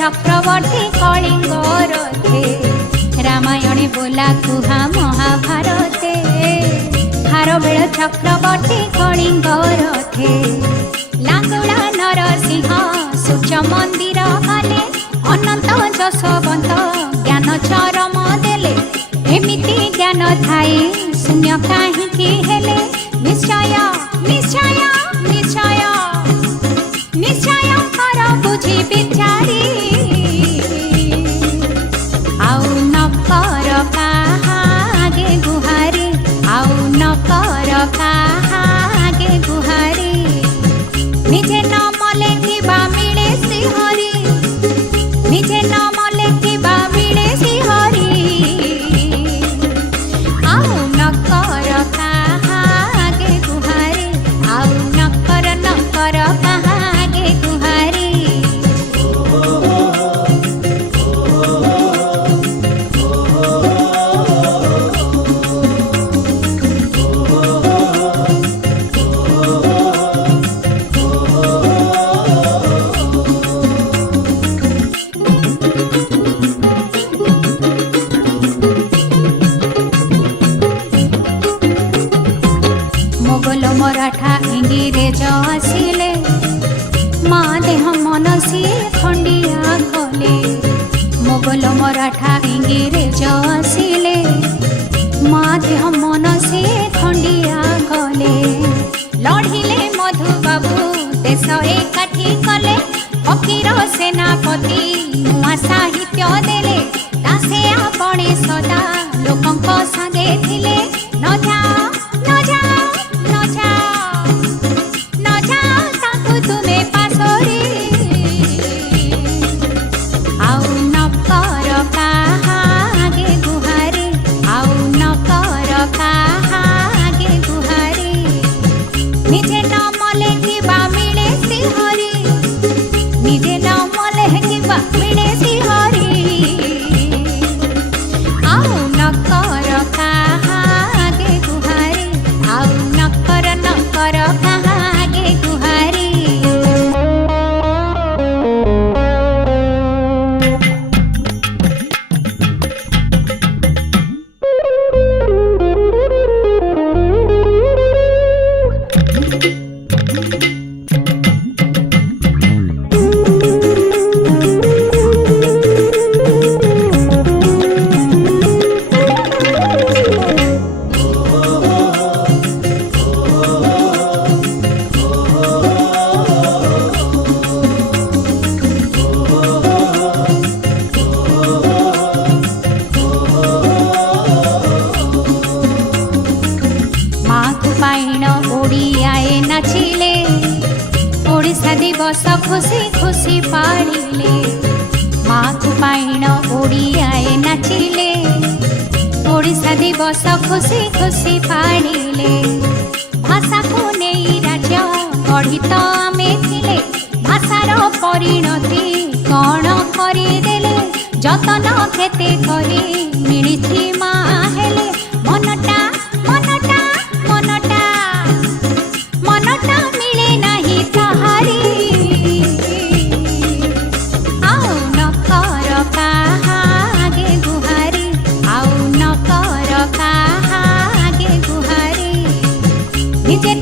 चक्रवर्ती कलिंग रथे रामायणे बोला कुहा महाभारते खारबेल चक्रवर्ती कलिंग रथे लांगुला नरसिंह सूर्य मंदिर कले अनंत जशवंत ज्ञान चरम देले एमिति ज्ञान थाए शून्य काहींकि हेले निश्चय निश्चय निश्चय निश्चय कर बुझी विचारी आउ न कर काहागे गुहारी आउ न कर काहागे गुहारी निजे न मले किबा मिले श्रीहरि निजे न मले किबा मिले श्रीहरि आउ न कर काहागे गुहारी आउ न कर काहागे गुहारी मोगल मराठा इंग्रेज आसिले मा देह मन सी खंडिया कले मोगल मराठा इंग्रेज आसिले मा देह मन सी खंडिया कले लढ़िले मधु बाबू देश एकाठी कले फकीर सेनापति नुआ साहित्य देले दासे आपणे सदा लोकंक संगे थिले न जाओ न जाओ न जाओ न जाओ ताकू तुमे पासोरी आउ न कर काहागे गुहारी आउ न कर काहागे गुहारी निजे न मले किबा मिले श्रीहरि निजे न मले किबा मिले श्रीहरि आउ न कर काहागे गुहारी आउ न कर काहागे गुहारी ओडियाए नाचिले ओडिशा दिवस खुशी खुशी पाड़िले माँ को पाइन ओडियाए नाचिले ओडिशा दिवस खुशी खुशी पाड़िले भाषा को नहीं राज्य गढ़ी तो आमे थिले भाषार परिणति कौन करदेले जतन केते करी मिली माँ हेले मनटा मनटा ନିଜେ